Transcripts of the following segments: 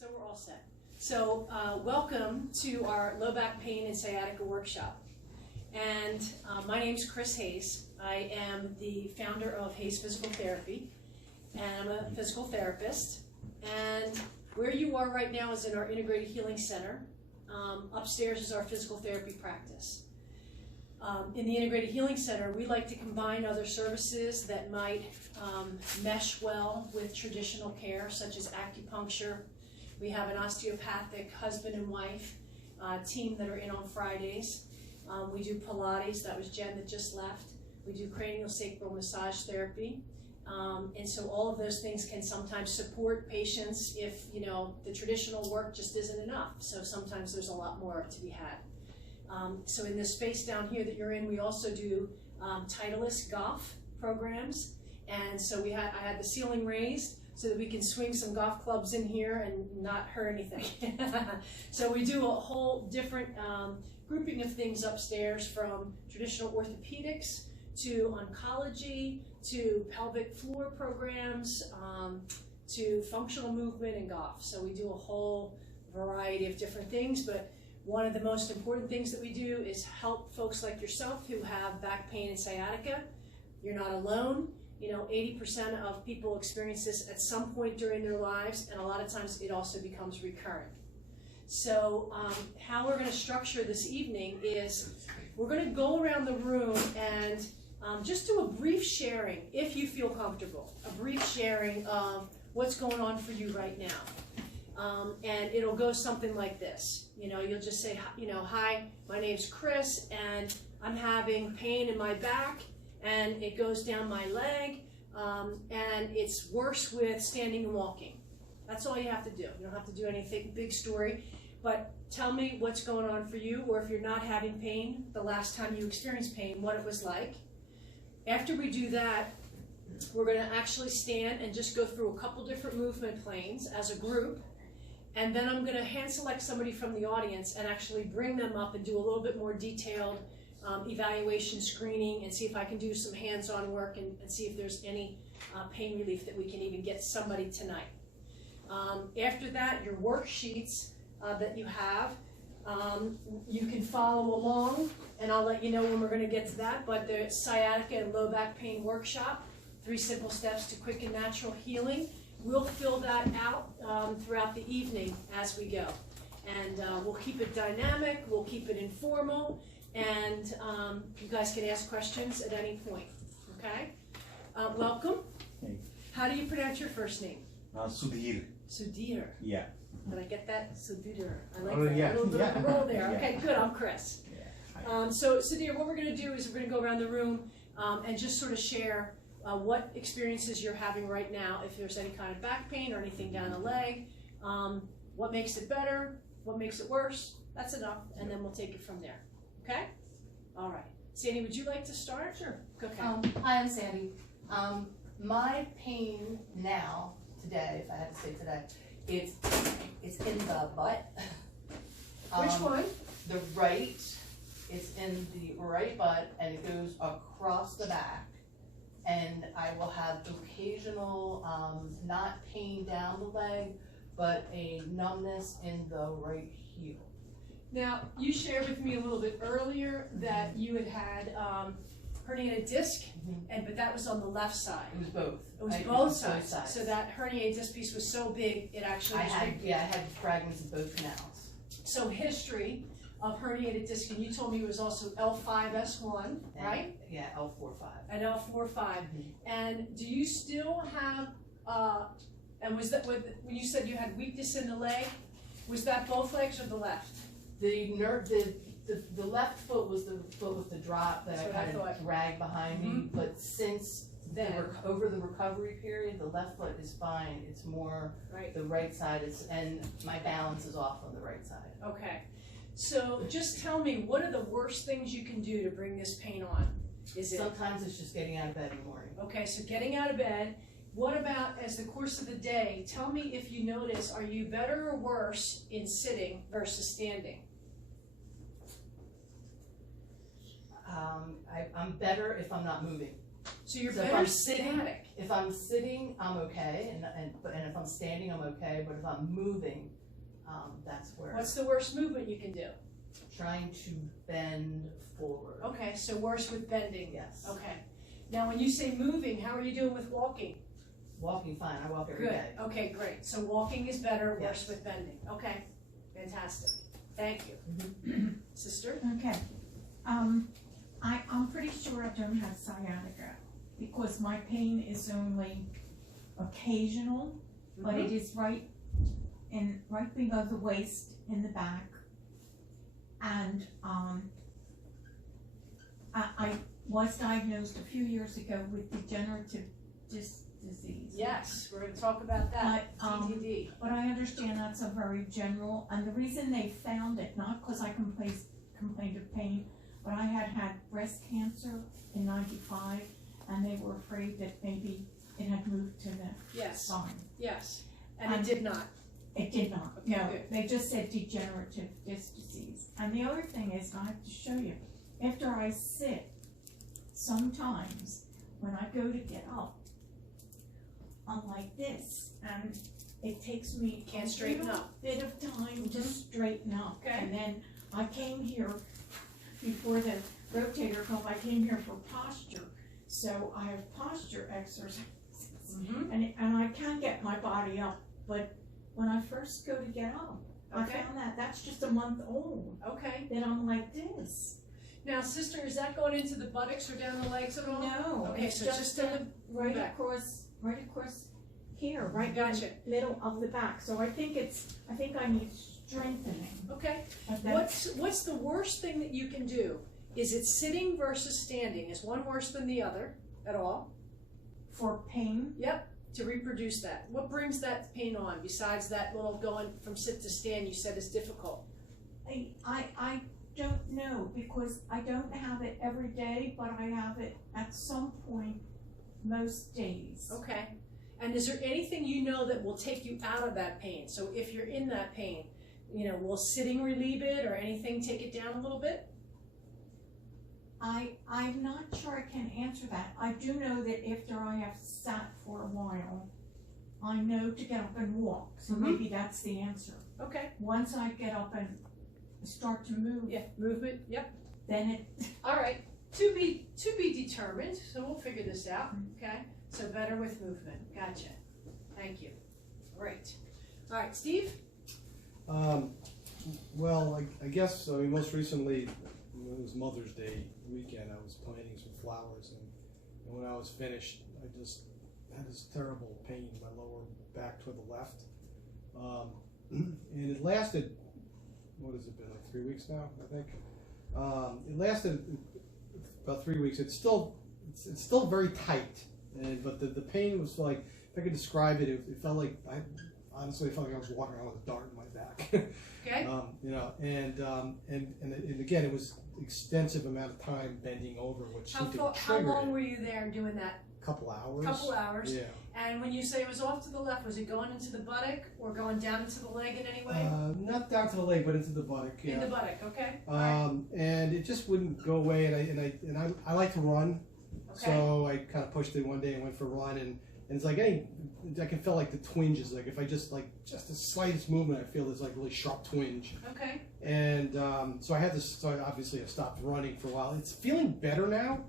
So we're all set. So welcome to our low back pain and sciatica workshop. And my name's Chris Hayes. I am the founder of Hayes Physical Therapy, and I'm a physical therapist. And where you are right now is in our Integrated Healing Center. Upstairs is our physical therapy practice. In the Integrated Healing Center, we like to combine other services that might mesh well with traditional care, such as acupuncture. We have an osteopathic husband and wife team that are in on Fridays. We do Pilates, that was Jen that just left. We do craniosacral massage therapy. And so all of those things can sometimes support patients if, you know, the traditional work just isn't enough. So sometimes there's a lot more to be had. So in this space down here that you're in, we also do Titleist golf programs. And so I had the ceiling raised so that we can swing some golf clubs in here and not hurt anything. So we do a whole different grouping of things upstairs, from traditional orthopedics to oncology to pelvic floor programs to functional movement and golf. So we do a whole variety of different things, but one of the most important things that we do is help folks like yourself who have back pain and sciatica. You're not alone. You know, 80% of people experience this at some point during their lives, and a lot of times it also becomes recurrent. So how we're going to structure this evening is we're going to go around the room and just do a brief sharing, if you feel comfortable, a brief sharing of what's going on for you right now. And it'll go something like this. You know, you'll just say, you know, hi, my name's Chris, and I'm having pain in my back, and it goes down my leg, and it's worse with standing and walking. That's all you have to do. You don't have to do anything big story, but tell me what's going on for you, or if you're not having pain, the last time you experienced pain, what it was like. After we do that, we're going to actually stand and just go through a couple different movement planes as a group, and then I'm going to hand select somebody from the audience and actually bring them up and do a little bit more detailed evaluation screening, and see if I can do some hands-on work and see if there's any pain relief that we can even get somebody tonight. After that, your worksheets that you have, you can follow along, and I'll let you know when we're going to get to that, but the sciatica and low back pain workshop, 3 simple steps to quick and natural healing. We'll fill that out throughout the evening as we go. And we'll keep it dynamic, we'll keep it informal, and you guys can ask questions at any point, okay? Welcome. Hey. How do you pronounce your first name? Sudhir. Sudhir. Yeah. Did I get that? Sudhir. I like Oh, that. yeah. A little bit of a roll there. Yeah. Okay, good. I'm Chris. Yeah. So Sudhir, what we're going to do is we're going to go around the room and just sort of share what experiences you're having right now, if there's any kind of back pain or anything down the leg, what makes it better, what makes it worse. That's enough, and then we'll take it from there. Okay? All right. Sandy, would you like to start? Sure. Okay. Hi, I'm Sandy. My pain now, today, if I had to say today, it's in the butt. Which one? The right. It's in the right butt, and it goes across the back. And I will have occasional, not pain down the leg, but a numbness in the right heel. Now, you shared with me a little bit earlier that you had herniated disc, but that was on the left side. It was both. It was both sides. So that herniated disc piece was so big, it actually was I had fragments of both canals. So history of herniated disc, and you told me it was also L5S1, right? Yeah, L4-5. And L4-5. And do you still have, and was that when you said you had weakness in the leg, was that both legs or the left? The left foot was the foot with the drop that I kind of dragged behind me, but since then, over the recovery period, the left foot is fine. It's more the right side is, and my balance is off on the right side. Okay. So just tell me, what are the worst things you can do to bring this pain on? Sometimes it's just getting out of bed in the morning. Okay, so getting out of bed. What about as the course of the day? Tell me if you notice, are you better or worse in sitting versus standing? I'm better if I'm not moving. So you're So if better I'm sitting- static. If I'm sitting, I'm okay, and if I'm standing, I'm okay, but if I'm moving, that's where. What's the worst movement you can do? Trying to bend forward. Okay, so worse with bending. Yes. Okay. Now, when you say moving, how are you doing with walking? Walking fine, I walk every Good. day. Okay, great. So walking is better, worse Yes. with bending. Okay, fantastic. Thank you. Sister? Okay. I'm pretty sure I don't have sciatica because my pain is only occasional, but it is right below the waist in the back. And I was diagnosed a few years ago with degenerative disc disease. Yes, we're gonna talk about that. But, TDD. But I understand that's a very general, and the reason they found it, not because I complained of pain, but I had breast cancer in '95, and they were afraid that maybe it had moved to the Yes, spine. yes. And it did not. It did not, Okay, no, good. they just said degenerative disc disease. And the other thing is, and I have to show you, after I sit, sometimes when I go to get up, I'm like this, and it takes me Can't straighten a up. bit of time to straighten up. Okay. And then I came here before the rotator cuff, I came here for posture. So I have posture exercises, Mm-hmm. and I can get my body up, but when I first go to get up, I Okay. found that that's just a month old, Okay. that I'm like this. Now, sister, is that going into the buttocks or down the legs at all? No, Okay, it's so just in the right back. across here, right Gotcha. in the middle of the back. So I think I need strengthening. Okay. But that's- What's the worst thing that you can do? Is it sitting versus standing? Is one worse than the other at all? for pain? Yep. To reproduce that. What brings that pain on besides that little going from sit to stand you said is difficult? I don't know because I don't have it every day, but I have it at some point most days. Okay. And is there anything you know that will take you out of that pain? So if you're in that pain, will sitting relieve it or anything take it down a little bit? I'm not sure I can answer that. I do know that after I have sat for a while, I know to get up and walk, so maybe that's the answer. Okay. Once I get up and start to move, Yeah, movement, yep. then it, All right, to be determined, so we'll figure this out, okay? So better with movement, gotcha. Thank you. Great. All right, Steve? Well, I guess, most recently, it was Mother's Day weekend, I was planting some flowers, and when I was finished, I just had this terrible pain in my lower back toward the left. And it lasted, what has it been, like 3 weeks now, I think? It lasted about 3 weeks. It's still very tight, but the pain was like, if I could describe it, it felt like, honestly, I felt like I was walking around with a dart in my back. Okay. And again, it was extensive amount of time bending over, which seemed to How trigger long it. were you there doing that? Couple hours. Couple hours. Yeah. And when you say it was off to the left, was it going into the buttock or going down into the leg in any way? Not down to the leg, but into the buttock. Yeah. In the buttock, okay. All right. And it just wouldn't go away. And I like to run, Okay. so I kind of pushed it one day and went for a run. And it's like I can feel like the twinges. Like if I just the slightest movement, I feel this like really sharp twinge. Okay. And so I had this. So obviously I stopped running for a while. It's feeling better now.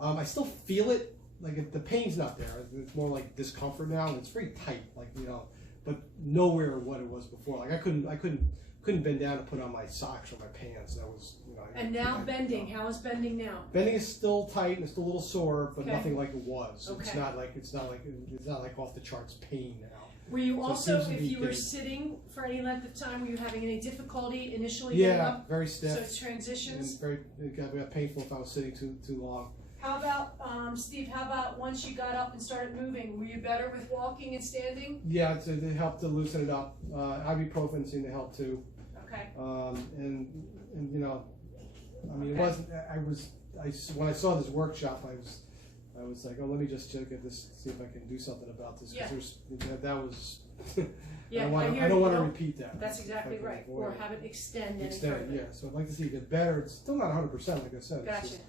I still feel it. Like the pain's not there. It's more like discomfort now, and it's very tight. But nowhere what it was before. Like I couldn't bend down to put on my socks or my pants. That was And now bending. How is bending now? Bending is still tight and it's still a little sore, but Okay. nothing like it was. Okay. It's not like off the charts pain now. Were you So it also, seems to if be you were getting- sitting for any length of time, were you having any difficulty initially getting Yeah, up? very So stiff it's and transitions. it got painful if I was sitting too long. How about, Steve, how about once you got up and started moving, were you better with walking and standing? Yeah, it helped to loosen it up. Ibuprofen seemed to help too. Okay. And it Okay. wasn't. When I saw this workshop, I was like, oh, let me just check at this, see if I can do something about this. Yeah. Because that was. Yeah, I hear don't you. want to No, repeat that. That's If I exactly can right. avoid Or it. have it extend any Extend, further. yeah. So I'd like to see it get better. It's still not 100%, like I said. It's Gotcha. just-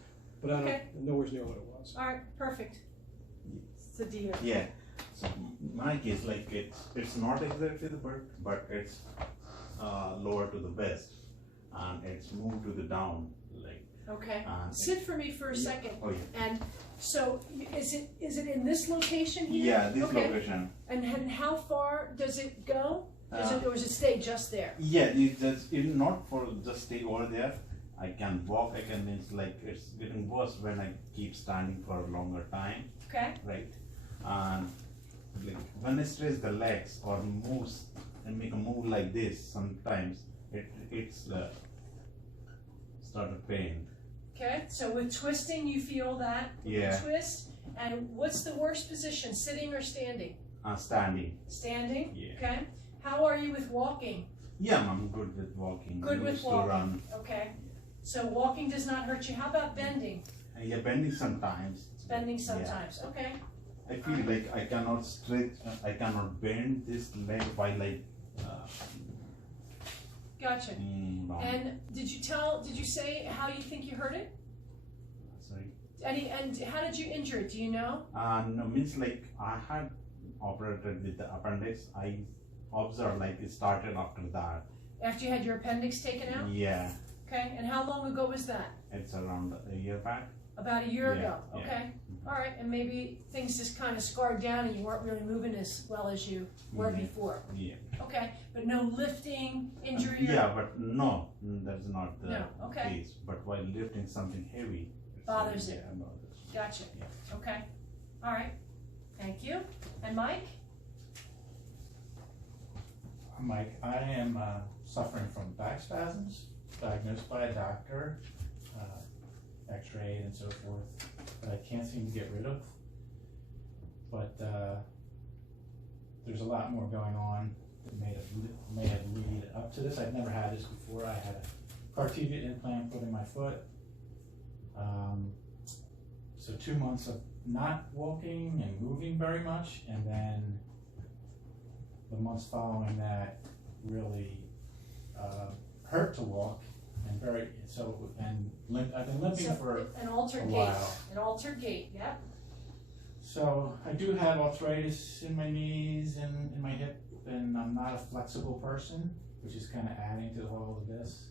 but I don't. Okay. Nowhere near what it was. was. All right, perfect. Sadir. Yeah. So my case, like it's not exactly the bird, but it's lower to the west, and it's moved to the down, like. Okay. And Sit for me for a second. Oh yeah. And so, is it in this location here? Yeah, this Okay. location. And how far does it go? Or does it stay just there? Yeah, it's not for just stay over there. I can walk. I can. It's like it's getting worse when I keep standing for a longer time. Okay. Right. And like when I stretch the legs or moves and make a move like this, sometimes it's started pain. Okay. So with twisting, you feel that Yeah. twist. And what's the worst position, sitting or standing? Standing. Standing. Yeah. Okay. How are you with walking? Yeah, I'm good with walking. Good I with used to walking. run. Okay. So walking does not hurt you. How about bending? Yeah, bending sometimes. Bending Yeah. sometimes. Okay. I feel like I cannot stretch. I cannot bend this leg while like. Gotcha. Long. And did you say how you think you hurt it? Sorry. And how did you injure it? Do you know? No, means like I had operated with the appendix. I observed like it started after that. After you had your appendix taken out? Yeah, Okay. And how long ago was that? it's around a year back. About a year Yeah, ago. yeah. Okay. All right. And maybe things just kind of scarred down and you weren't really moving as well as you were Yeah. before. Yeah. Okay. But no lifting, injury? or- Yeah, but no, that's not the No, okay. case. But while lifting something heavy, it's, Bothers it. Yeah, bothers. Gotcha. Yeah. Okay. All right. Thank you. And Mike? Mike, I am suffering from back spasms, diagnosed by a doctor, x-rayed and so forth, that I can't seem to get rid of. But there's a lot more going on that may have lead up to this. I've never had this before. I had a Cartivia implant put in my foot. So 2 months of not walking and moving very much, and then the months following that really hurt to walk, and I've been limping for an altered a gait. while. An altered gait. Yep. So I do have arthritis in my knees and in my hip, and I'm not a flexible person, which is kind of adding to all of this.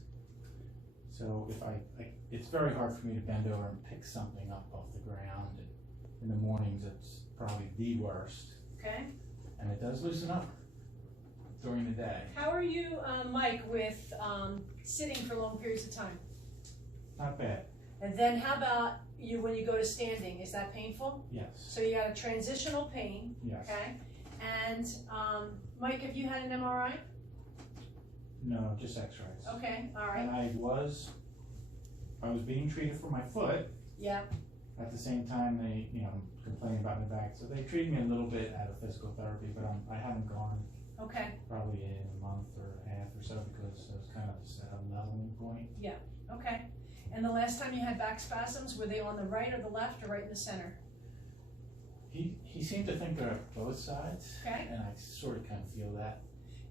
So it's very hard for me to bend over and pick something up off the ground. In the mornings, it's probably the worst, Okay. and it does loosen up during the day. How are you, Mike, with sitting for long periods of time? Not bad. And then how about you when you go to standing? Is that painful? Yes. So you got a transitional pain, Yes. okay? And Mike, have you had an MRI? No, just x-rays. Okay, all right. And I was being treated for my foot. Yeah, At the same time, they, complaining about my back. So they treated me a little bit out of physical therapy, but I haven't gone okay, probably in a month or a half or so, because it was kind of just at a leveling point. okay. And the last time you had back spasms, were they on the right or the left or right in the center? He seemed to think they're both sides, Okay. and I sort of kind of feel that.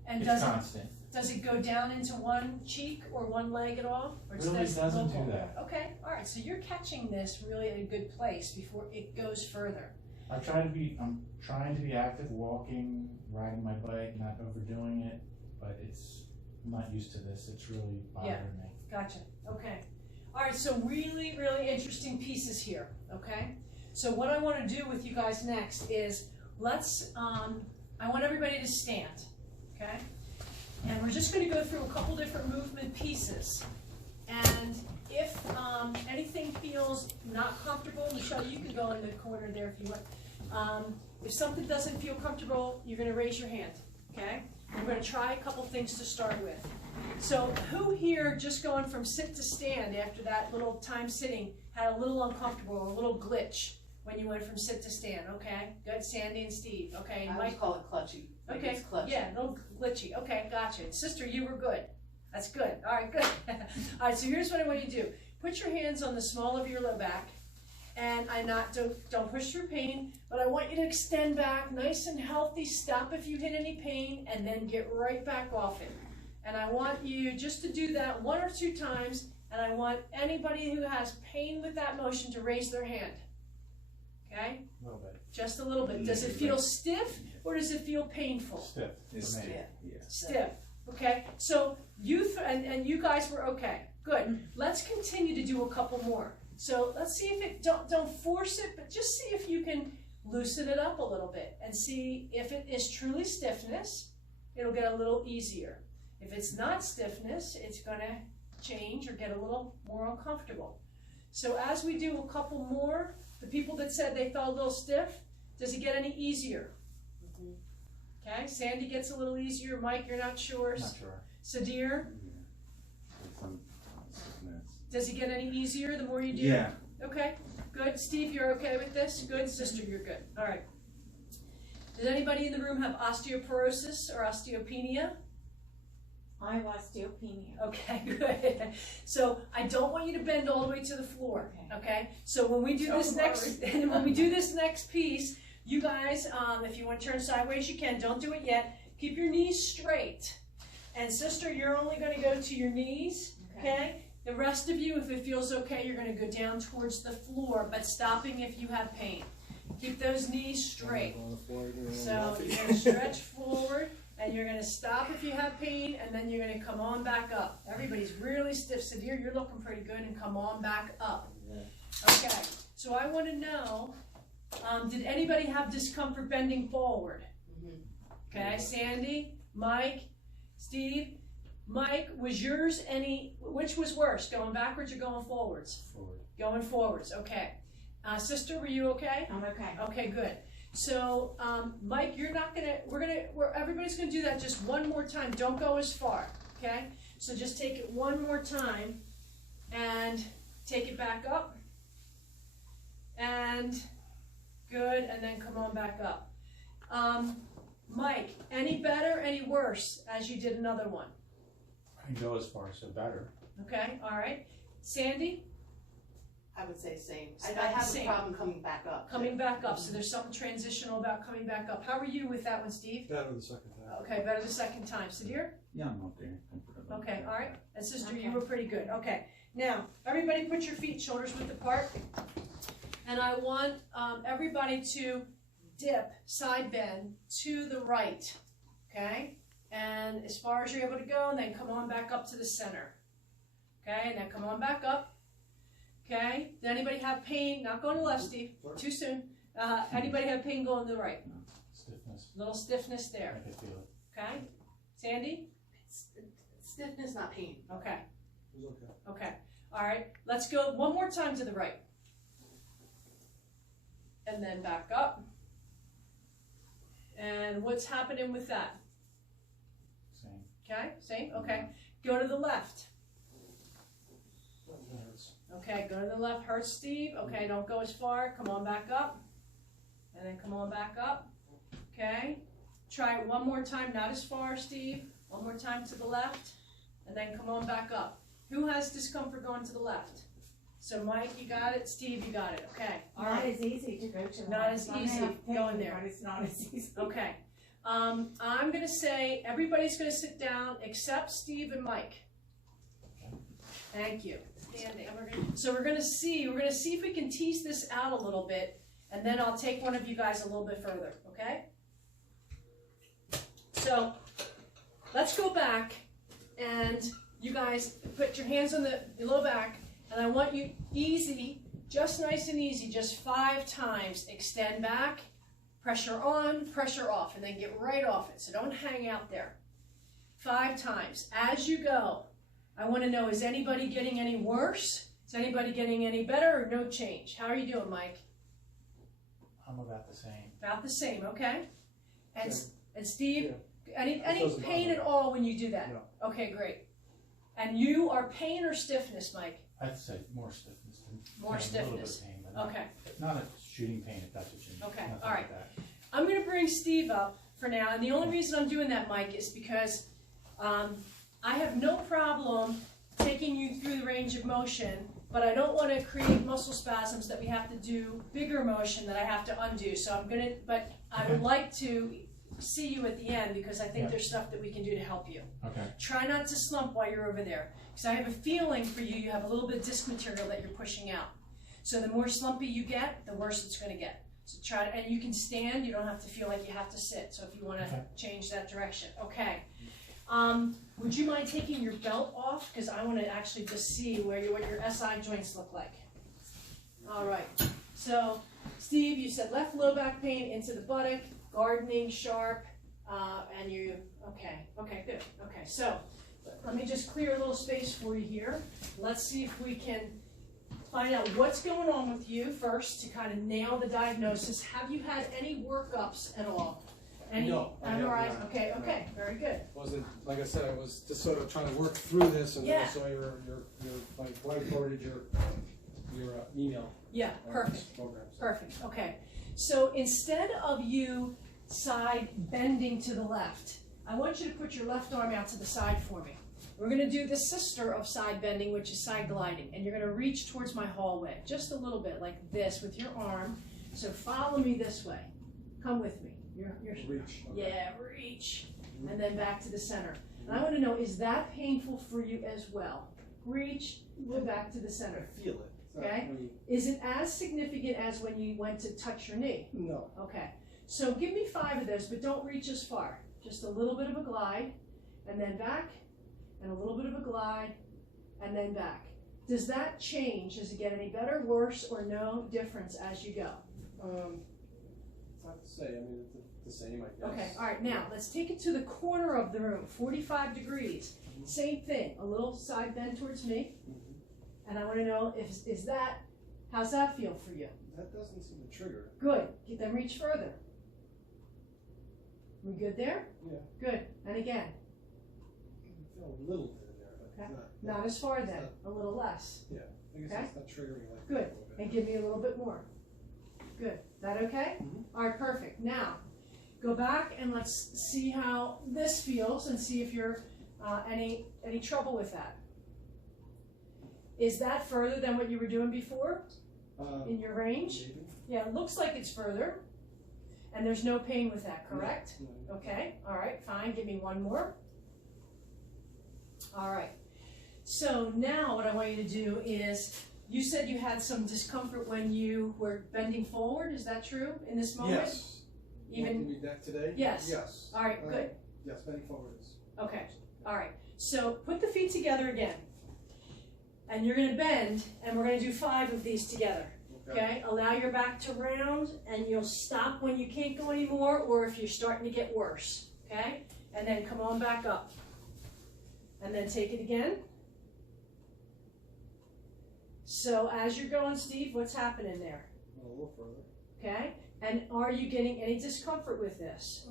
And It's does constant. it go down into one cheek or one leg at all? Or Really that's doesn't local? do that. Okay, all right. So you're catching this really at a good place before it goes further. I'm trying to be active, walking, riding my bike, not overdoing it, but I'm not used to this. It's really bothering me. Gotcha. Okay. All right. So really, really interesting pieces here. Okay. So what I want to do with you guys next is I want everybody to stand. Okay. And we're just going to go through a couple different movement pieces. And if anything feels not comfortable, Michelle, you can go in the corner there if you want. If something doesn't feel comfortable, you're going to raise your hand. Okay. We're going to try a couple things to start with. So who here, just going from sit to stand after that little time sitting, had a little uncomfortable or a little glitch when you went from sit to stand? Okay, good. Sandy and Steve. Okay, I Mike. would call it clutchy. Like Okay, it's clutchy. yeah, a little glitchy. Okay, gotcha. Sister, you were good. That's good. All right, good. All right, so here's what I want you to do. Put your hands on the small of your low back, and don't push through pain, but I want you to extend back, nice and healthy. Stop if you hit any pain, and then get right back off it. And I want you just to do that 1 or 2 times, and I want anybody who has pain with that motion to raise their hand. okay? A little bit Just a little bit. Does it feel stiff or does it feel painful? stiff. for me. Stiff. Yeah. Stiff, okay? So and you guys were okay, good. Let's continue to do a couple more. So let's see if don't force it, but just see if you can loosen it up a little bit and see if it is truly stiffness, it'll get a little easier. If it's not stiffness, it's gonna change or get a little more uncomfortable. So as we do a couple more, the people that said they felt a little stiff, does it get any easier? Okay, Sandy gets a little easier. Mike, you're not sure. Not sure. Sadir, Some stiffness. does it get any easier the more you do? Yeah. Okay, good. Steve, you're okay with this? Good. Sister, you're good. All right. Does anybody in the room have osteoporosis or osteopenia? I have osteopenia. Okay, good. So I don't want you to bend all the way to the floor. Okay. So when we do this next piece, you guys, if you want to turn sideways, you can. Don't do it yet. Keep your knees straight. And sister, you're only going to go to your knees. Okay. The rest of you, if it feels okay, you're going to go down towards the floor, but stopping if you have pain. Keep those knees straight. So you're going to stretch forward, and you're going to stop if you have pain, and then you're going to come on back up. Everybody's really stiff. Sadir, you're looking pretty good, and come on back up. Okay, so I want to know, did anybody have discomfort bending forward? Okay, Sandy, Mike, Steve. Mike, was yours which was worse, going backwards or going forwards? Forward. Going forwards, okay. Sister, were you okay? I'm okay. Okay, good. So, Mike, you're not gonna, everybody's gonna do that just one more time. Don't go as far, okay? So just take it one more time and take it back up. And good, and then come on back up. Mike, any better, any worse as you did another one? I can go as far, so better. Okay, all right. Sandy? I would say same. About I the have same. a problem coming back up. Coming back up, so there's something transitional about coming back up. How are you with that one, Steve? Better the second time. Okay, better the second time. Sadir? Yeah, I'm okay. Comfortable. Okay, all right. And sister, Okay. you were pretty good. Okay, now, everybody put your feet shoulders width apart. And I want everybody to dip, side bend to the right, okay? And as far as you're able to go, and then come on back up to the center. Okay, and then come on back up. Okay, did anybody have pain? Not going to the left, Steve, too soon. Anybody have pain going to the right? Stiffness. Little stiffness I there, can feel it. okay? Sandy? Stiffness, not pain. Okay, It was okay. okay. All right, let's go one more time to the right. And then back up. And what's happening with that? Same. Okay, same, okay. Go to the left. That hurts. Okay, go to the left. Hurts, Steve. Okay, don't go as far. Come on back up. And then come on back up. Okay. Try it one more time. Not as far, Steve. One more time to the left. And then come on back up. Who has discomfort going to the left? So Mike, you got it. Steve, you got it. Okay. All Not right. as easy to go to the Not left. as I easy have pain, going there. But it's not as easy. Okay. I'm going to say everybody's going to sit down except Steve and Mike. Thank you. Standing. So we're going to see if we can tease this out a little bit, and then I'll take one of you guys a little bit further, okay? So let's go back, and you guys put your hands on the low back, and I want you easy, just nice and easy, just 5 times. Extend back, pressure on, pressure off, and then get right off it. So don't hang out there. 5 times. As you go, I want to know, is anybody getting any worse? Is anybody getting any better or no change? How are you doing, Mike? I'm about the same. About the same, okay? And Same. and Steve, any doesn't pain bother at me. all when you do that? No. Okay, great. And you are pain or stiffness, Mike? I'd say more stiffness than More pain. A little bit stiffness. of pain, but not, Okay. not a shooting pain if that's what you mean. Okay, Nothing all right. like that. I'm going to bring Steve up for now, and the only reason I'm doing that, Mike, is because I have no problem taking you through the range of motion, but I don't want to create muscle spasms that we have to do bigger motion that I have to undo. So I'm going to, but I would like to see you at the end because I think Yeah. there's stuff that we can do to help you. Okay. Try not to slump while you're over there, because I have a feeling for you, you have a little bit of disc material that you're pushing out. So the more slumpy you get, the worse it's going to get. So try to, and you can stand, you don't have to feel like you have to sit, so if you wanna Okay. change that direction, okay. Would you mind taking your belt off? Cause I wanna actually just see what your SI joints look like. All right, so Steve, you said left low back pain into the buttock, gardening, sharp, and you, okay, good, okay, so let me just clear a little space for you here. Let's see if we can find out what's going on with you first to kind of nail the diagnosis. Have you had any workups at all? Any No, I have MRIs? not. Okay, very good. Wasn't, like I said, I was just sort of trying to work through this, and then I Yeah. saw your, my wife forwarded your email. Yeah, perfect. Program. So. Perfect, okay. So instead of you side bending to the left, I want you to put your left arm out to the side for me. We're gonna do the sister of side bending, which is side gliding, and you're gonna reach towards my hallway, just a little bit, like this with your arm. So follow me this way. Come with me. You're Reach. Okay. yeah, reach. And then back to the center. And I wanna know, is that painful for you as well? Reach, and back to the I center. feel it. It's not Okay. really- Is it as significant as when you went to touch your knee? No. Okay, so give me 5 of those, but don't reach as far. Just a little bit of a glide, and then back, and a little bit of a glide, and then back. Does that change? Does it get any better, worse, or no difference as you go? It's hard to say. I mean, it's the same, I guess. Okay, all right, now let's take it to the corner of the room, 45 degrees. Same thing, a little side bend towards me, Mhm. and I want to know how's that feel for you? That doesn't seem to trigger it. Good, then reach further. We good there? Yeah. Good, and again. I feel a little bit in there, but Okay. it's Not as far then, a little less. I guess Okay. it's not triggering like Good. that a little bit. And give me a little bit more. Good. That okay? Mhm. All right, perfect. Now, go back and let's see how this feels and see if you're any trouble with that. Is that further than what you were doing before in your range? Maybe. Yeah, it looks like it's further. And there's no pain with that, correct? No. Okay, all right, fine, give me one more. All right, so now what I want you to do is, you said you had some discomfort when you were bending forward, is that true, in this moment? Yes. Even, Want to be back today? Yes. Yes. all right, good, Yes, bending forward is. okay, all right. So put the feet together again. And you're gonna bend, and we're gonna do 5 of these together. Okay, allow your back to round, and you'll stop when you can't go anymore, or if you're starting to get worse, okay? And then come on back up. And then take it again. So as you're going, Steve, what's happening there, A little further. okay? And are you getting any discomfort with this?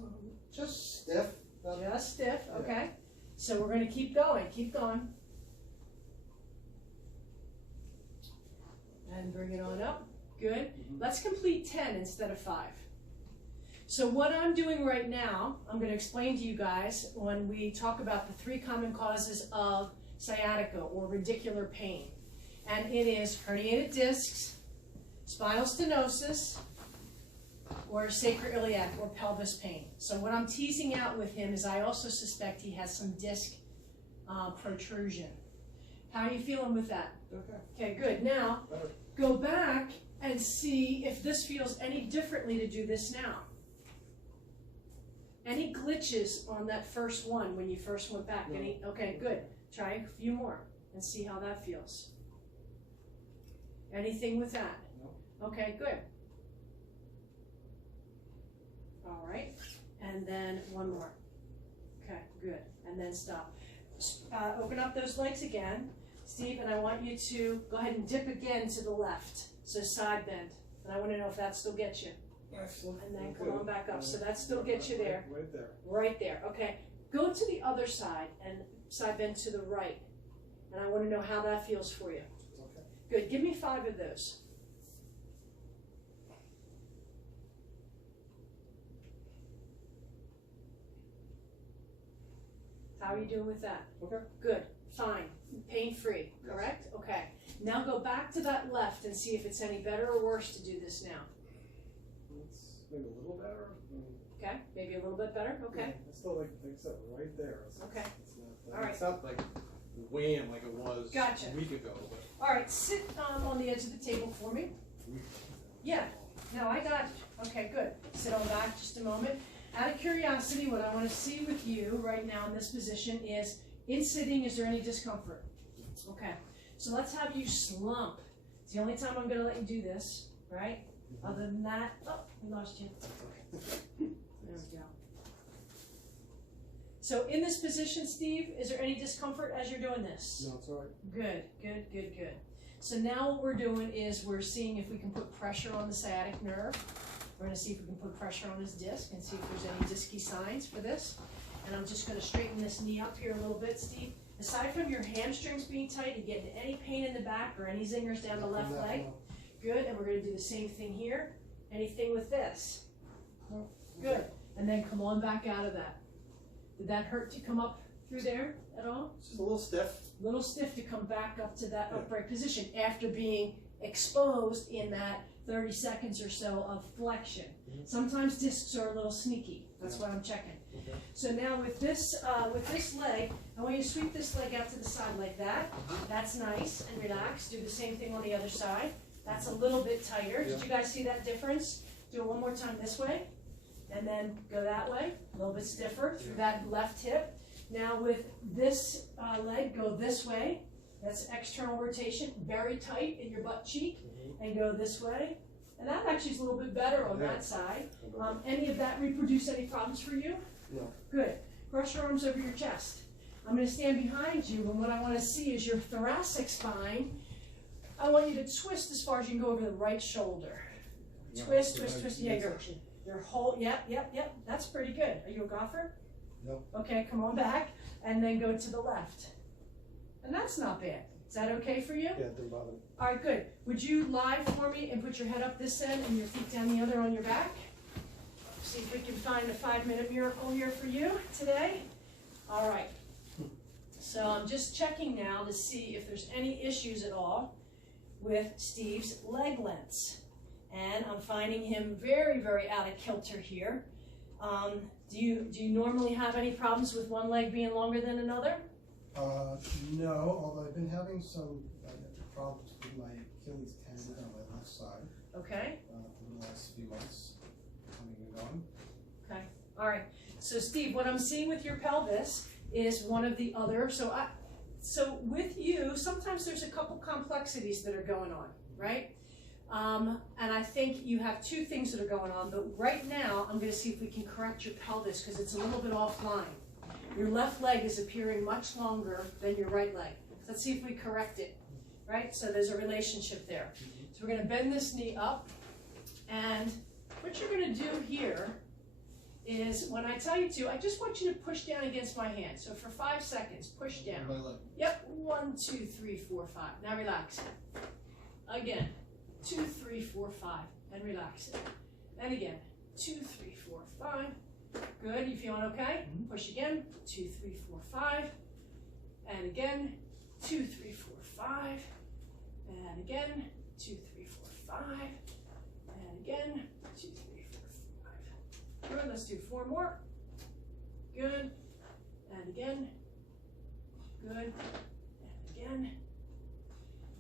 Just stiff. Just stiff, okay? So we're gonna keep going, And bring it on up, good. Let's complete 10 instead of 5. So what I'm doing right now, I'm gonna explain to you guys when we talk about the 3 common causes of sciatica or radicular pain. And it is herniated discs, spinal stenosis, or sacroiliac or pelvis pain. So what I'm teasing out with him is I also suspect he has some disc protrusion. How are you feeling with that? Okay. Okay, good. Now, Better. go back and see if this feels any differently to do this now. Any glitches on that first one when you first went back? No. Any? Okay, good. Try a few more and see how that feels. Anything with that? No. Okay, good. All right, and then one more. Okay, good, and then stop. Open up those legs again, Steve, and I want you to go ahead and dip again to the left, so side bend. And I want to know if that still gets you. And then come on back up, so that still gets you there. Right there. Right there, okay. Go to the other side and side bend to the right. And I want to know how that feels for you. Okay. Good, give me 5 of those. How are you doing with that? Okay. Good, fine, pain-free, correct? Okay. Now go back to that left and see if it's any better or worse to do this now. It's maybe a little better. Okay, maybe a little bit better, okay? Yeah, it's still like I said, right there. Okay. It's not, All right. It's not like wham like it was Gotcha. a week ago. But All right, sit on the edge of the table for me. Yeah. No, I got you. Okay, good. Sit on back just a moment. Out of curiosity, what I want to see with you right now in this position is, in sitting, is there any discomfort? Okay, so let's have you slump. It's the only time I'm going to let you do this, right? Other than that, oh, we lost you. There we go. So in this position, Steve, is there any discomfort as you're doing this? No, it's all right. Good, good, good, good. So now what we're doing is we're seeing if we can put pressure on the sciatic nerve. We're gonna see if we can put pressure on his disc and see if there's any disky signs for this. And I'm just gonna straighten this knee up here a little bit, Steve. Aside from your hamstrings being tight, you getting any pain in the back or any zingers down the left leg? Good, and we're gonna do the same thing here. Anything with this? No. Good, and then come on back out of that. Did that hurt to come up through there at all? It's just a little stiff. Little stiff to come back up to that upright position after being exposed in that 30 seconds or so of flexion. Sometimes discs are a little sneaky. That's why I'm checking. Okay. So now with this leg, I want you to sweep this leg out to the side like that. That's nice and relax. Do the same thing on the other side. That's a little bit tighter. Did you guys see that difference? Do it one more time this way. And then go that way, a little bit stiffer through that left hip. Now with this leg, go this way. That's external rotation, very tight in your butt cheek, and go this way. And that actually is a little bit better on that side. Any of that reproduce any problems for you? No. Good. Cross your arms over your chest. I'm going to stand behind you, and what I want to see is your thoracic spine. I want you to twist as far as you can go over the right shoulder. Twist, twist, twist. Yeah, your whole, yep. That's pretty good. Are you a golfer? No. Okay, come on back, and then go to the left. And that's not bad. Is that okay for you? Yeah, it didn't bother me. All right, good. Would you lie for me and put your head up this end and your feet down the other on your back? See if we can find a 5-minute miracle here for you today. All right. So I'm just checking now to see if there's any issues at all with Steve's leg lengths. And I'm finding him very, very out of kilter here. Do you normally have any problems with one leg being longer than another? No, although I've been having some problems with my Achilles tendon on my left side Okay. for the last few months, coming and going. Okay. All right. So Steve, what I'm seeing with your pelvis is one of the other. So with you, sometimes there's a couple complexities that are going on, right? And I think you have two things that are going on, but right now I'm going to see if we can correct your pelvis because it's a little bit offline. Your left leg is appearing much longer than your right leg. Let's see if we correct it, right? So there's a relationship there. So we're going to bend this knee up, and what you're going to do here is when I tell you to, I just want you to push down against my hand. So for 5 seconds, push down. My leg. Yep, 1, 2, 3, 4, 5. Now relax it. Again, 2, 3, 4, 5, and relax it. And again, 2, 3, 4, 5. Good, you feeling okay? Push again, 2, 3, 4, 5. And again, 2, 3, 4, 5. And again, 2, 3, 4, 5. And again, 2, 3, 4, 5. Good, let's do 4 more. Good. And again. Good. And again.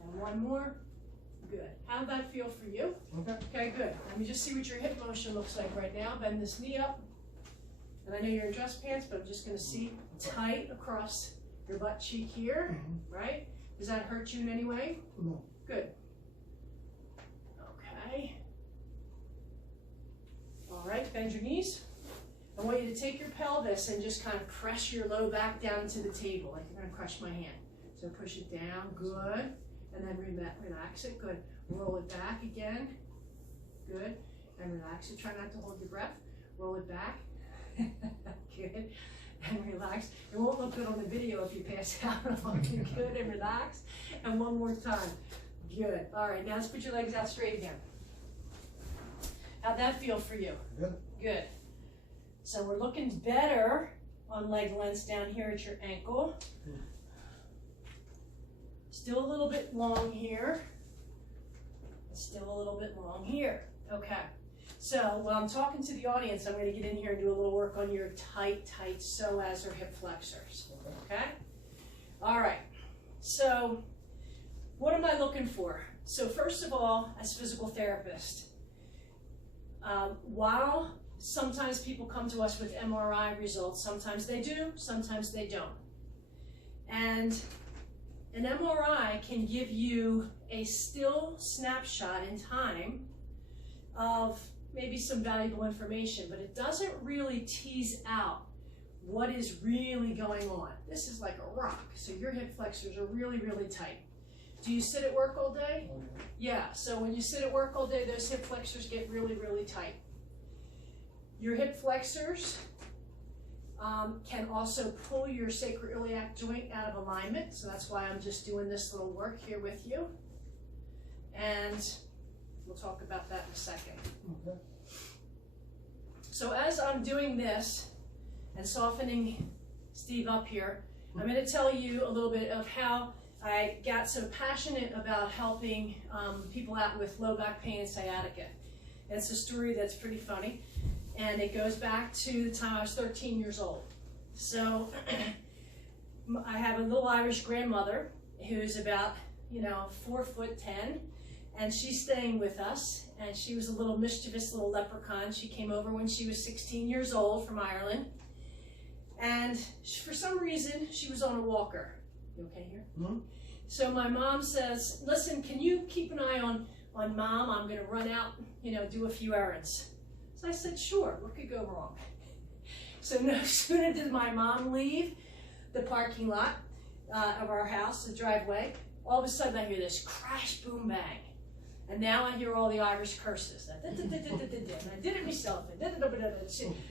And 1 more. Good. How'd that feel for you? Okay. Okay, good. Let me just see what your hip motion looks like right now. Bend this knee up. And I know you're in dress pants, but I'm just going to see tight across your butt cheek here, right? Does that hurt you in any way? No. Good. Okay. All right, bend your knees. I want you to take your pelvis and just kind of press your low back down to the table, like you're going to crush my hand. So push it down, good. And then relax it, good. Roll it back again, good. And relax it, try not to hold your breath. Roll it back, good. And relax. It won't look good on the video if you pass out. Good, and relax. And 1 more time, good. All right, now let's put your legs out straight again. How'd that feel for you? Good. Good. So we're looking better on leg lengths down here at your ankle. Still a little bit long here. Still a little bit long here. Okay. So while I'm talking to the audience, I'm going to get in here and do a little work on your tight psoas or hip flexors. Okay? All right. So what am I looking for? So first of all, as physical therapist, While sometimes people come to us with MRI results, sometimes they do, sometimes they don't. And an MRI can give you a still snapshot in time of maybe some valuable information, but it doesn't really tease out what is really going on. This is like a rock, so your hip flexors are really, really tight. Do you sit at work all day? Yeah, so when you sit at work all day, those hip flexors get really, really tight. Your hip flexors can also pull your sacroiliac joint out of alignment, so that's why I'm just doing this little work here with you. And we'll talk about that in a second. Okay. So as I'm doing this and softening Steve up here, I'm going to tell you a little bit of how I got so passionate about helping people out with low back pain and sciatica. And it's a story that's pretty funny, and it goes back to the time I was 13 years old. So I have a little Irish grandmother who's about, 4'10", and she's staying with us, and she was a little mischievous little leprechaun. She came over when she was 16 years old from Ireland, and for some reason she was on a walker. You okay here? Mm-hmm. So my mom says, listen, can you keep an eye on Mom? I'm going to run out, do a few errands. So I said, sure, what could go wrong? So no sooner did my mom leave the parking lot of our house, the driveway, all of a sudden I hear this crash, boom, bang. And now I hear all the Irish curses. And I did it myself.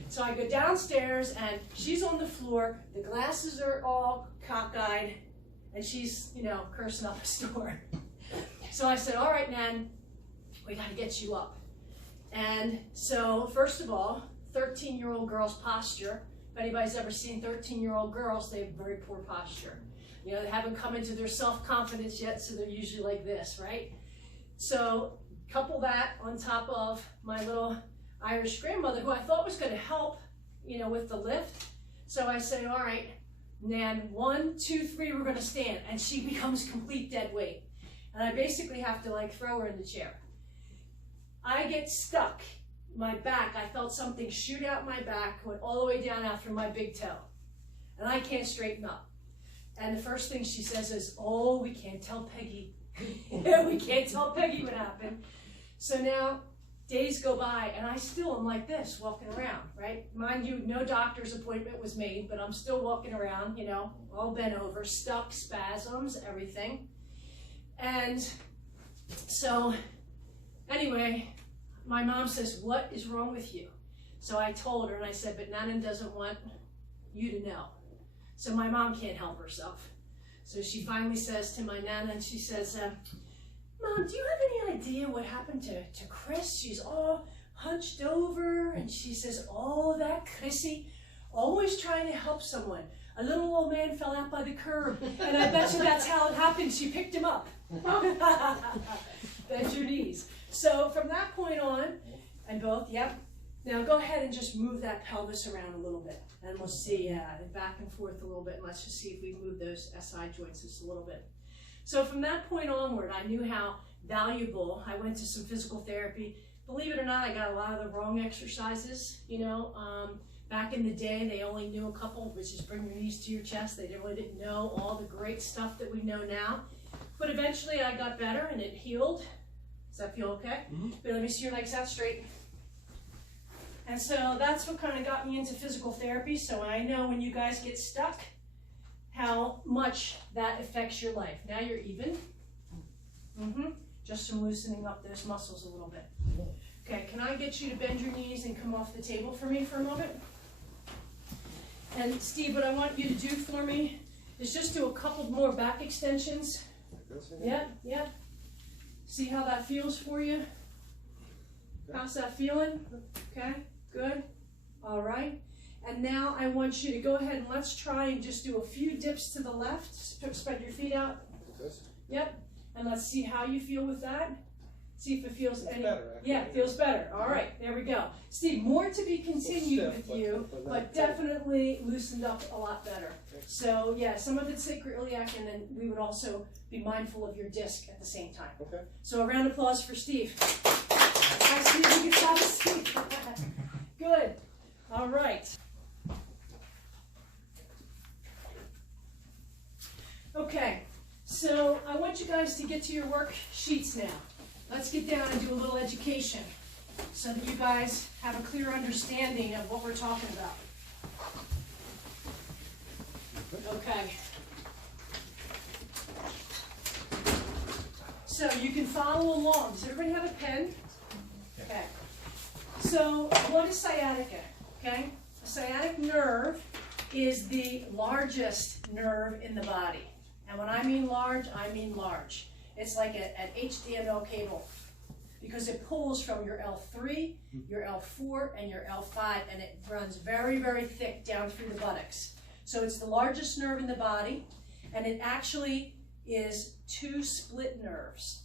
So I go downstairs and she's on the floor. The glasses are all cockeyed and she's, cursing up a storm. So I said, all right, Nan, we got to get you up. And so, first of all, 13-year-old girls' posture. If anybody's ever seen 13-year-old girls, they have very poor posture. They haven't come into their self-confidence yet, so they're usually like this, right? So couple that on top of my little Irish grandmother, who I thought was going to help, with the lift. So I say, all right, Nan, 1, 2, 3, we're going to stand. And she becomes complete dead weight. And I basically have to throw her in the chair. I get stuck. My back, I felt something shoot out my back, went all the way down out through my big toe. And I can't straighten up. And the first thing she says is, oh, we can't tell Peggy. We can't tell Peggy what happened. So now days go by and I still am like this, walking around, right? Mind you, no doctor's appointment was made, but I'm still walking around, all bent over, stuck, spasms, everything. And so anyway, my mom says, what is wrong with you? So I told her and I said, but Nana doesn't want you to know. So my mom can't help herself. So she finally says to my Nana, and she says, Mom, do you have any idea what happened to Chris? She's all hunched over, and she says, oh, that Chrissy, always trying to help someone. A little old man fell out by the curb, and I bet you that's how it happened. She picked him up. Bend your knees. So from that point on, and both, yep. Now go ahead and just move that pelvis around a little bit. And we'll see, back and forth a little bit. And let's just see if we move those SI joints just a little bit. So from that point onward, I knew how valuable. I went to some physical therapy. Believe it or not, I got a lot of the wrong exercises. Back in the day, they only knew a couple, which is bring your knees to your chest. They really didn't know all the great stuff that we know now. But eventually I got better and it healed. Does that feel okay? Mm-hmm. But let me see your legs out straight. And so that's what kind of got me into physical therapy. So I know when you guys get stuck, how much that affects your life. Now you're even. Just from loosening up those muscles a little bit. Okay, can I get you to bend your knees and come off the table for me for a moment? And Steve, what I want you to do for me is just do a couple more back extensions. Yeah. See how that feels for you? How's that feeling? Okay, good. All right. And now I want you to go ahead and let's try and just do a few dips to the left. Spread your feet out. Yep. And let's see how you feel with that. See if it feels any better. Yeah, it feels better. All right, there we go. Steve, more to be continued with you, but definitely loosened up a lot better. So yeah, some of it's sacroiliac, and then we would also be mindful of your disc at the same time. Okay. So a round of applause for Steve. You can have a seat. Good. All right. Okay, so I want you guys to get to your worksheets now. Let's get down and do a little education so that you guys have a clear understanding of what we're talking about. Okay. So you can follow along. Does everybody have a pen? Okay. So what is sciatica? Okay. A sciatic nerve is the largest nerve in the body. And when I mean large, I mean large. It's like an HDMI cable because it pulls from your L3, your L4, and your L5, and it runs very, very thick down through the buttocks. So it's the largest nerve in the body, and it actually is 2 split nerves.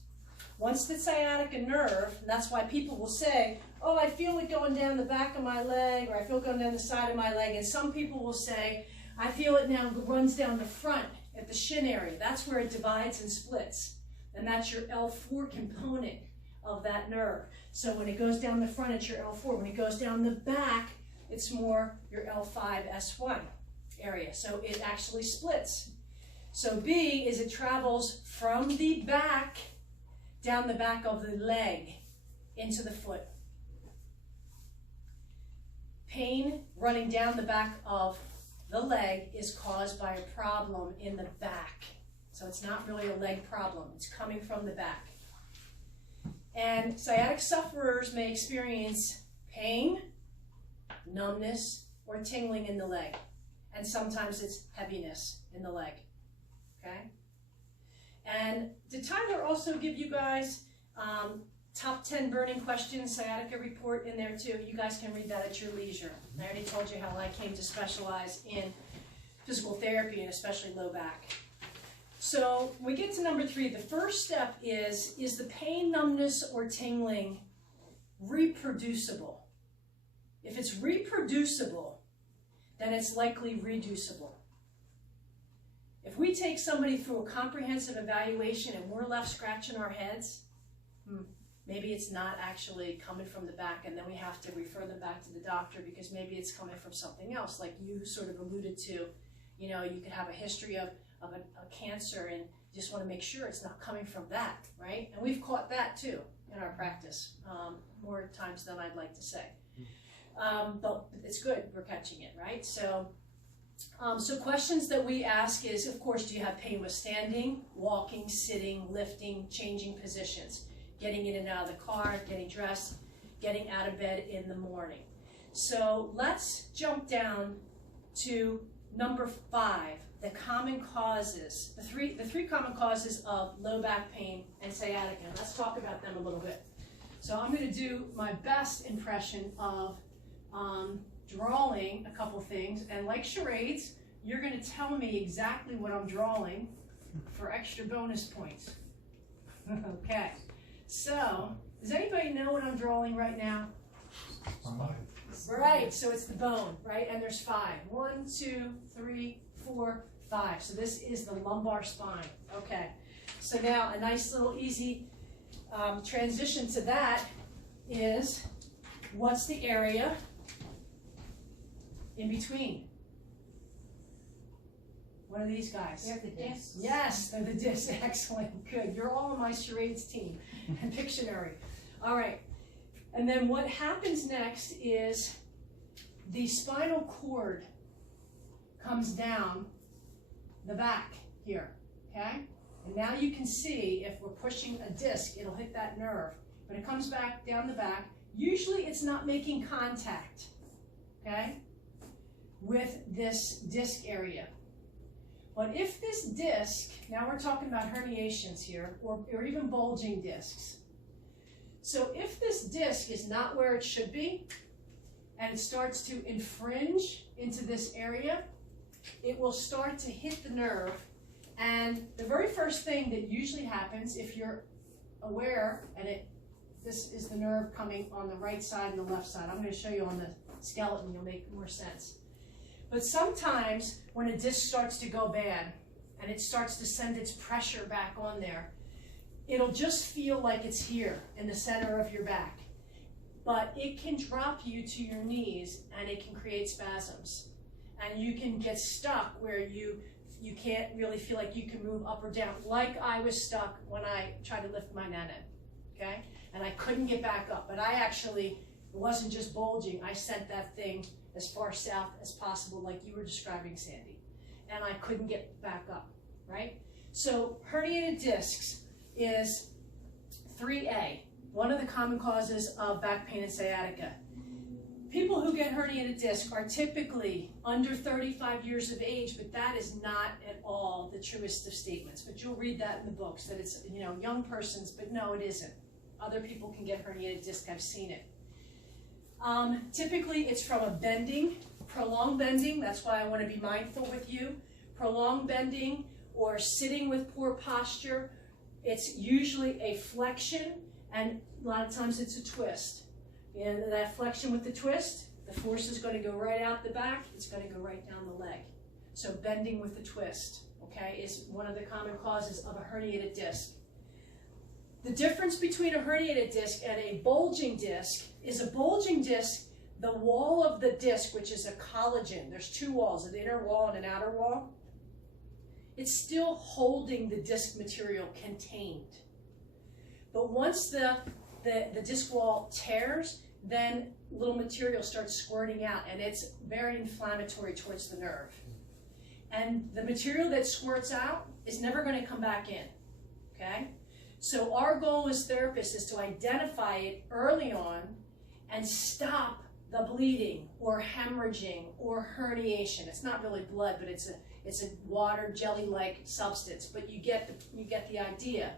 Once the sciatica nerve, and that's why people will say, oh, I feel it going down the back of my leg, or I feel it going down the side of my leg, and some people will say, I feel it now runs down the front at the shin area. That's where it divides and splits, and that's your L4 component of that nerve. So when it goes down the front, it's your L4. When it goes down the back, it's more your L5, S1 area. So it actually splits. So B is it travels from the back down the back of the leg into the foot. Pain running down the back of the leg is caused by a problem in the back. So it's not really a leg problem. It's coming from the back. And sciatic sufferers may experience pain, numbness, or tingling in the leg. And sometimes it's heaviness in the leg. Okay? And did Tyler also give you guys top 10 burning questions, sciatica report in there too? You guys can read that at your leisure. I already told you how I came to specialize in physical therapy and especially low back. So we get to number 3. The first step is the pain, numbness, or tingling reproducible? If it's reproducible, then it's likely reducible. If we take somebody through a comprehensive evaluation and we're left scratching our heads, maybe it's not actually coming from the back, and then we have to refer them back to the doctor because maybe it's coming from something else, like you sort of alluded to. You know, you could have a history of a cancer and just want to make sure it's not coming from that, right? And we've caught that too in our practice, more times than I'd like to say. But it's good we're catching it, right? So questions that we ask is, of course, do you have pain with standing, walking, sitting, lifting, changing positions, getting in and out of the car, getting dressed, getting out of bed in the morning? So let's jump down to number 5, the common causes, the three common causes of low back pain and sciatica. Let's talk about them a little bit. So I'm going to do my best impression of drawing a couple things, and like charades, you're going to tell me exactly what I'm drawing for extra bonus points. Okay, so does anybody know what I'm drawing right now? Right, so it's the bone, right? And there's 5. 1, 2, 3, 4, 5. So this is the lumbar spine. Okay, so now a nice little easy transition to that is, what's the area in between? What are these guys? They're the discs. Yes, they're the discs. Excellent. Good. You're all on my charades team and Pictionary. All right. And then what happens next is the spinal cord comes down the back here. Okay? And now you can see if we're pushing a disc, it'll hit that nerve. But it comes back down the back. Usually it's not making contact, okay, with this disc area. But if this disc, now we're talking about herniations here, or even bulging discs. So if this disc is not where it should be, and it starts to infringe into this area, it will start to hit the nerve. And the very first thing that usually happens, if you're aware, and this is the nerve coming on the right side and the left side. I'm going to show you on the skeleton, you'll make more sense. But sometimes when a disc starts to go bad and it starts to send its pressure back on there, it'll just feel like it's here in the center of your back. but it can drop you to your knees and it can create spasms. And you can get stuck where you can't really feel like you can move up or down, like I was stuck when I tried to lift my nana, okay? And I couldn't get back up, but I actually, it wasn't just bulging, I sent that thing as far south as possible, like you were describing, Sandy. And I couldn't get back up, right? So herniated discs is 3A, one of the common causes of back pain and sciatica. People who get herniated disc are typically under 35 years of age, but that is not at all the truest of statements. But you'll read that in the books, that it's, you know, young persons, but no, it isn't. Other people can get herniated disc, I've seen it. Typically, it's from a bending, prolonged bending, that's why I want to be mindful with you. Prolonged bending or sitting with poor posture. It's usually a flexion, and a lot of times it's a twist. And that flexion with the twist, the force is going to go right out the back, it's going to go right down the leg. So bending with the twist, okay, is one of the common causes of a herniated disc. The difference between a herniated disc and a bulging disc is a bulging disc, the wall of the disc, which is a collagen, there's two walls, an inner wall and an outer wall, it's still holding the disc material contained. But once the disc wall tears, then little material starts squirting out, and it's very inflammatory towards the nerve. And the material that squirts out is never going to come back in, okay? So our goal as therapists is to identify it early on and stop the bleeding or hemorrhaging or herniation. It's not really blood, but it's a water jelly-like substance, but you get the idea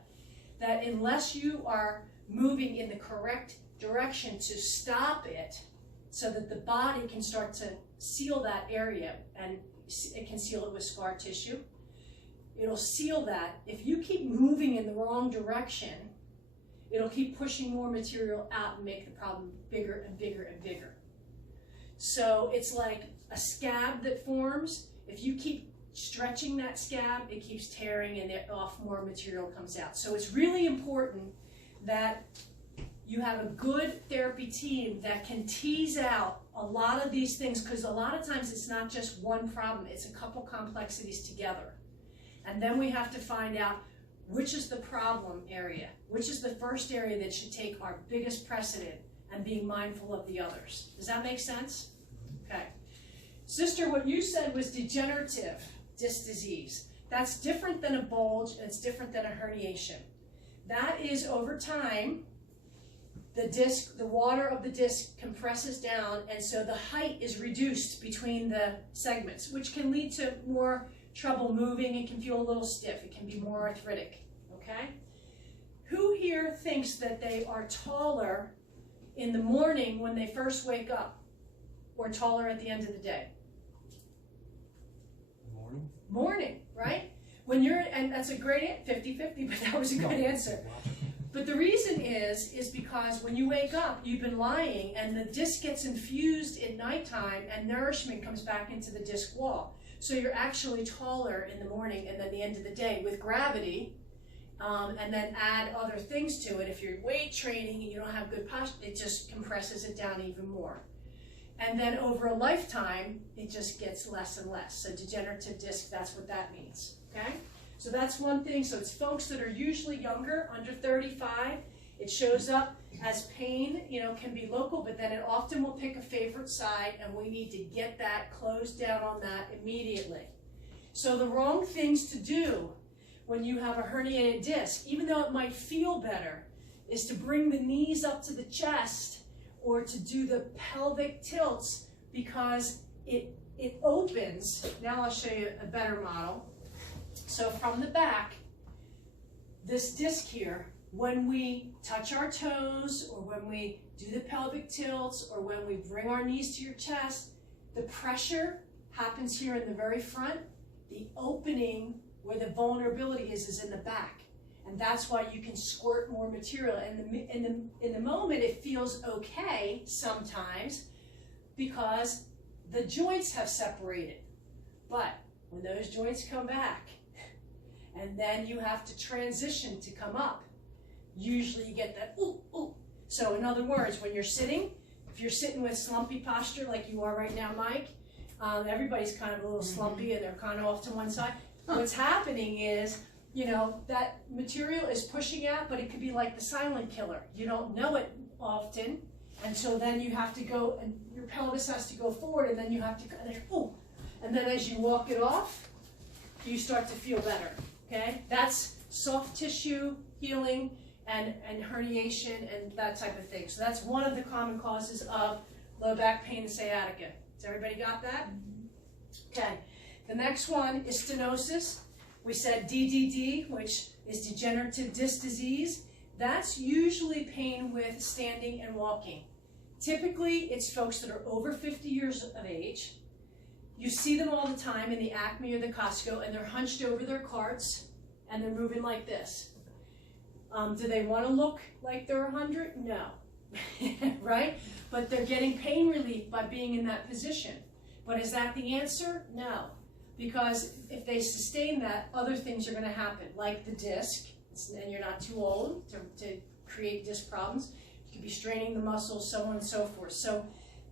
that unless you are moving in the correct direction to stop it so that the body can start to seal that area, and it can seal it with scar tissue. It'll seal that. If you keep moving in the wrong direction, it'll keep pushing more material out and make the problem bigger and bigger and bigger. So it's like a scab that forms. If you keep stretching that scab, it keeps tearing and more material comes out. So it's really important that you have a good therapy team that can tease out a lot of these things, because a lot of times it's not just one problem, it's a couple complexities together. And then we have to find out which is the problem area, which is the first area that should take our biggest precedent, and being mindful of the others. Does that make sense? Okay. Sister, what you said was degenerative disc disease. That's different than a bulge, and it's different than a herniation. That is over time, the disc, the water of the disc compresses down, and so the height is reduced between the segments, which can lead to more trouble moving. It can feel a little stiff. It can be more arthritic, okay? Who here thinks that they are taller in the morning when they first wake up, or taller at the end of the day? Morning. Morning, right? When you're, and that's a great 50-50, but that was a good answer. But the reason is because when you wake up, you've been lying, and the disc gets infused at nighttime, and nourishment comes back into the disc wall. So you're actually taller in the morning and then the end of the day with gravity, and then add other things to it. If you're weight training and you don't have good posture, it just compresses it down even more. And then over a lifetime, it just gets less and less. So degenerative disc, that's what that means, okay? So that's one thing. So it's folks that are usually younger, under 35. It shows up as pain, you know, can be local, but then it often will pick a favorite side, and we need to get that closed down on that immediately. So the wrong things to do when you have a herniated disc, even though it might feel better, is to bring the knees up to the chest or to do the pelvic tilts, because it opens. Now I'll show you a better model. So from the back, this disc here, when we touch our toes, or when we do the pelvic tilts, or when we bring our knees to your chest, the pressure happens here in the very front. The opening where the vulnerability is in the back. And that's why you can squirt more material. And in the moment, it feels okay sometimes because the joints have separated. But when those joints come back, and then you have to transition to come up, usually you get that, ooh, ooh. So in other words, when you're sitting, if you're sitting with slumpy posture like you are right now, Mike, everybody's kind of a little slumpy and they're kind of off to one side. What's happening is, you know, that material is pushing out, but it could be like the silent killer. You don't know it often, and so then you have to go, and your pelvis has to go forward, and then you have to go there, ooh. And then as you walk it off, you start to feel better, okay? That's soft tissue healing and herniation and that type of thing. So that's one of the common causes of low back pain and sciatica. Has everybody got that? Okay. The next one is stenosis. We said DDD, which is degenerative disc disease. That's usually pain with standing and walking. Typically, it's folks that are over 50 years of age. You see them all the time in the Acme or the Costco, and they're hunched over their carts, and they're moving like this. Do they want to look like they're 100? No, right? But they're getting pain relief by being in that position. But is that the answer? No, because if they sustain that, other things are going to happen, like the disc, and you're not too old to create disc problems. You could be straining the muscles, so on and so forth. So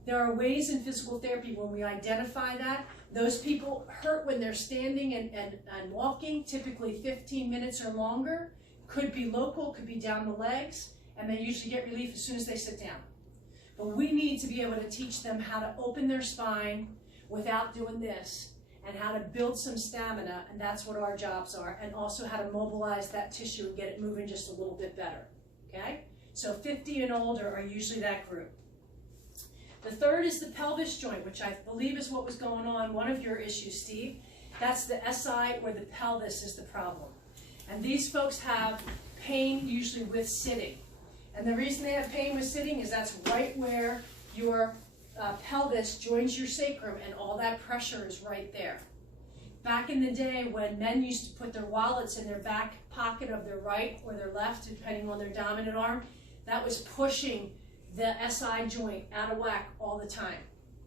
there are ways in physical therapy when we identify that. Those people hurt when they're standing and walking, typically 15 minutes or longer. Could be local, could be down the legs, and they usually get relief as soon as they sit down. But we need to be able to teach them how to open their spine without doing this, and how to build some stamina, and that's what our jobs are, and also how to mobilize that tissue and get it moving just a little bit better, okay? So 50 and older are usually that group. The third is the pelvis joint, which I believe is what was going on, one of your issues, Steve. That's the SI, where the pelvis is the problem. And these folks have pain usually with sitting. And the reason they have pain with sitting is that's right where your pelvis joins your sacrum, and all that pressure is right there. Back in the day when men used to put their wallets in their back pocket of their right or their left, depending on their dominant arm, that was pushing the SI joint out of whack all the time,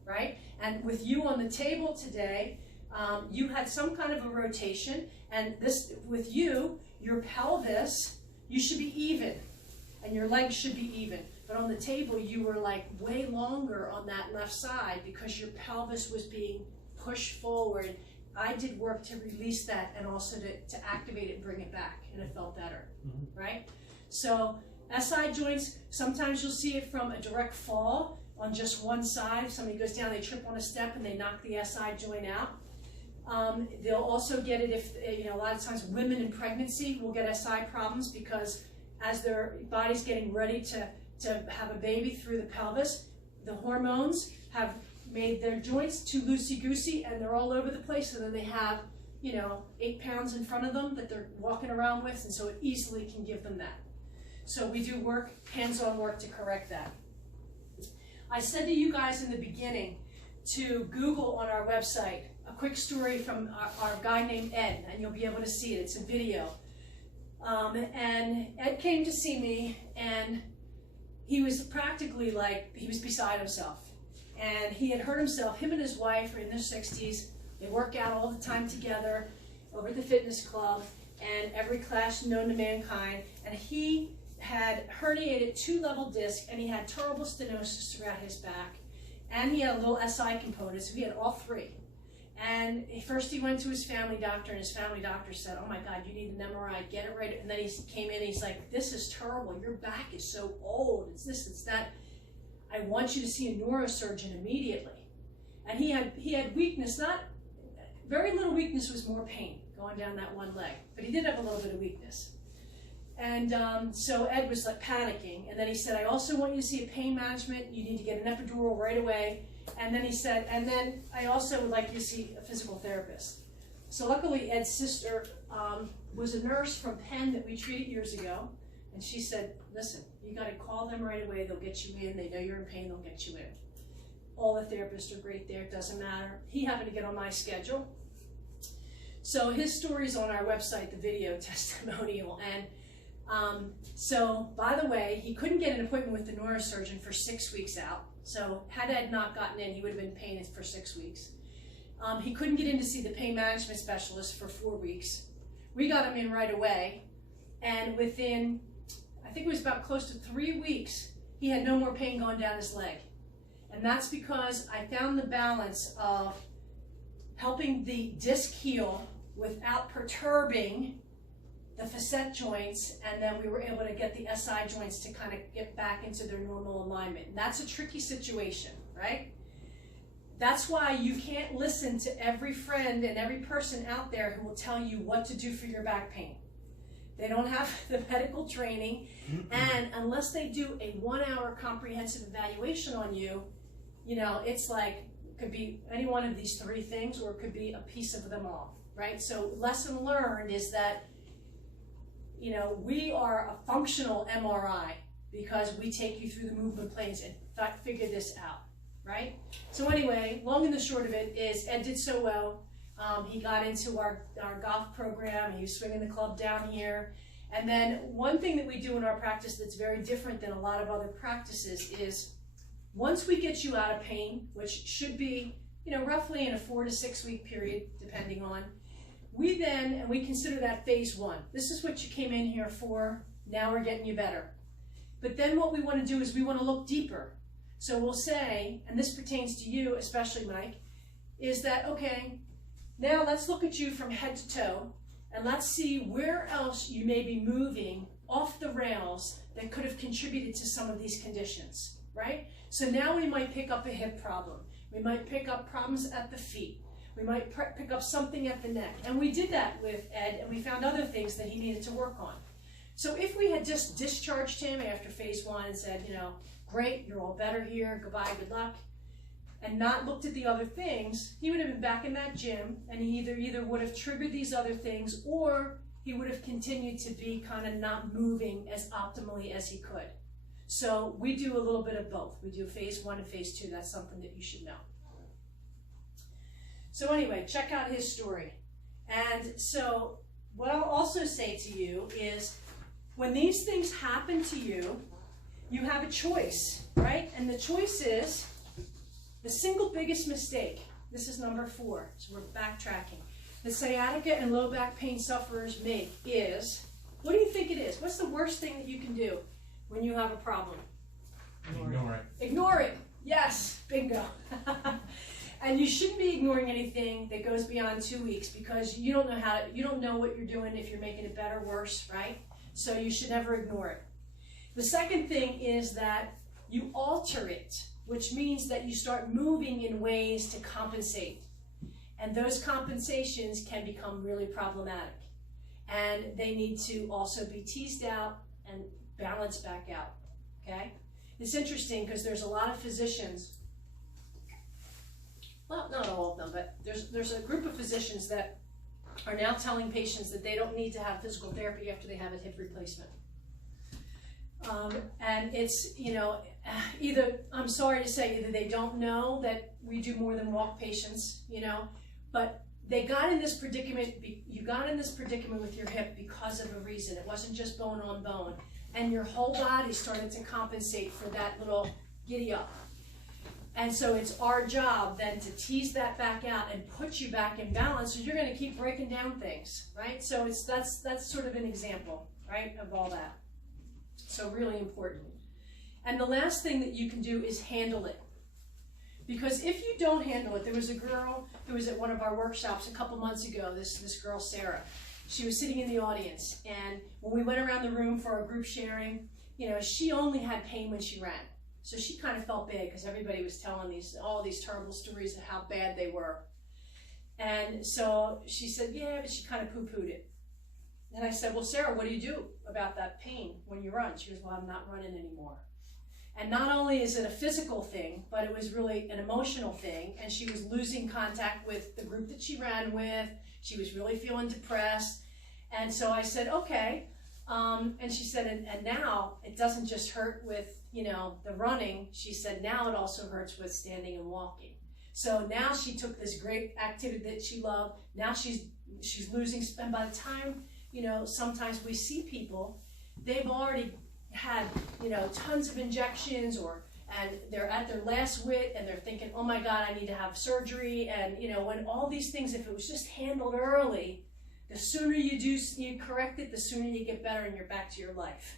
right? And with you on the table today, you had some kind of a rotation, and this, with you, your pelvis, you should be even, and your legs should be even. But on the table, you were like way longer on that left side because your pelvis was being pushed forward. I did work to release that and also to activate it and bring it back, and it felt better, right? So SI joints, sometimes you'll see it from a direct fall on just one side. If somebody goes down, they trip on a step and they knock the SI joint out. They'll also get it if, you know, a lot of times women in pregnancy will get SI problems because as their body's getting ready to have a baby through the pelvis, the hormones have made their joints too loosey-goosey and they're all over the place, and then they have, you know, 8 pounds in front of them that they're walking around with, and so it easily can give them that. So we do work, hands-on work to correct that. I said to you guys in the beginning to Google on our website a quick story from our guy named Ed, and you'll be able to see it. It's a video. And Ed came to see me, and he was practically like, he was beside himself. And he had hurt himself. Him and his wife are in their 60s. They work out all the time together over at the fitness club and every class known to mankind. And he had herniated 2-level disc, and he had terrible stenosis throughout his back. And he had a little SI component, so he had all 3. And first he went to his family doctor, and his family doctor said, oh my God, you need an MRI, get it right. And then he came in and he's like, this is terrible. Your back is so old. It's this, it's that. I want you to see a neurosurgeon immediately. And he had weakness, not, very little weakness, was more pain going down that one leg. But he did have a little bit of weakness. And so Ed was like panicking. And then he said, I also want you to see a pain management. You need to get an epidural right away. And then he said, and then I also would like you to see a physical therapist. So luckily Ed's sister was a nurse from Penn that we treated years ago. And she said, listen, you got to call them right away. They'll get you in. They know you're in pain. They'll get you in. All the therapists are great there. It doesn't matter. He happened to get on my schedule. So his story's on our website, the video testimonial. And so, by the way, he couldn't get an appointment with the neurosurgeon for 6 weeks out. So had Ed not gotten in, he would have been in pain for 6 weeks. He couldn't get in to see the pain management specialist for 4 weeks. We got him in right away. And within, I think it was about close to 3 weeks, he had no more pain going down his leg. And that's because I found the balance of helping the disc heal without perturbing the facet joints, and then we were able to get the SI joints to kind of get back into their normal alignment. And that's a tricky situation, right? That's why you can't listen to every friend and every person out there who will tell you what to do for your back pain. They don't have the medical training, and unless they do a 1-hour comprehensive evaluation on you, you know, it's like, it could be any one of these 3 things, or it could be a piece of them all, right? So lesson learned is that, you know, we are a functional MRI because we take you through the movement planes and figure this out, right? So anyway, long and the short of it is Ed did so well. He got into our golf program. He was swinging the club down here. And then one thing that we do in our practice that's very different than a lot of other practices is once we get you out of pain, which should be, you know, roughly in a 4 to 6 week period, depending on, we then, and we consider that phase 1. This is what you came in here for. Now we're getting you better. But then what we want to do is we want to look deeper. So we'll say, and this pertains to you, especially Mike, is that, okay, now let's look at you from head to toe, and let's see where else you may be moving off the rails that could have contributed to some of these conditions, right? So now we might pick up a hip problem. We might pick up problems at the feet. We might pick up something at the neck. And we did that with Ed, and we found other things that he needed to work on. So if we had just discharged him after phase 1 and said, you know, great, you're all better here, goodbye, good luck, and not looked at the other things, he would have been back in that gym, and he either would have triggered these other things, or he would have continued to be kind of not moving as optimally as he could. So we do a little bit of both. We do phase 1 and phase 2. That's something that you should know. So anyway, check out his story. And so what I'll also say to you is when these things happen to you, you have a choice, right? And the choice is the single biggest mistake. This is number 4, so we're backtracking. The sciatica and low back pain sufferers make is, what do you think it is? What's the worst thing that you can do when you have a problem? Ignore it. Ignore it. Yes, bingo. And you shouldn't be ignoring anything that goes beyond 2 weeks because you don't know what you're doing, if you're making it better or worse, right? So you should never ignore it. The second thing is that you alter it, which means that you start moving in ways to compensate. And those compensations can become really problematic. And they need to also be teased out and balanced back out, okay? It's interesting because there's a lot of physicians, well, not all of them, but there's a group of physicians that are now telling patients that they don't need to have physical therapy after they have a hip replacement. And it's, you know, either, I'm sorry to say, either they don't know that we do more than walk patients, you know, but they got in this predicament, you got in this predicament with your hip because of a reason. It wasn't just bone on bone. And your whole body started to compensate for that little giddy up. And so it's our job then to tease that back out and put you back in balance, or you're going to keep breaking down things, right? So that's sort of an example, right, of all that. So really important. And the last thing that you can do is handle it. Because if you don't handle it, there was a girl who was at one of our workshops a couple months ago, this girl, Sarah. She was sitting in the audience, and when we went around the room for our group sharing, you know, she only had pain when she ran. So she kind of felt bad because everybody was telling all these terrible stories of how bad they were. And so she said, yeah, but she kind of poo-pooed it. And I said, well, Sarah, what do you do about that pain when you run? She goes, well, I'm not running anymore. And not only is it a physical thing, but it was really an emotional thing. And she was losing contact with the group that she ran with. She was really feeling depressed. And so I said, okay. And she said, and now it doesn't just hurt with, you know, the running. She said, now it also hurts with standing and walking. So now she took this great activity that she loved. Now she's losing, and by the time, you know, sometimes we see people, they've already had, you know, tons of injections, and they're at their last wit, and they're thinking, oh my God, I need to have surgery. And, you know, when all these things, if it was just handled early, the sooner you correct it, the sooner you get better and you're back to your life.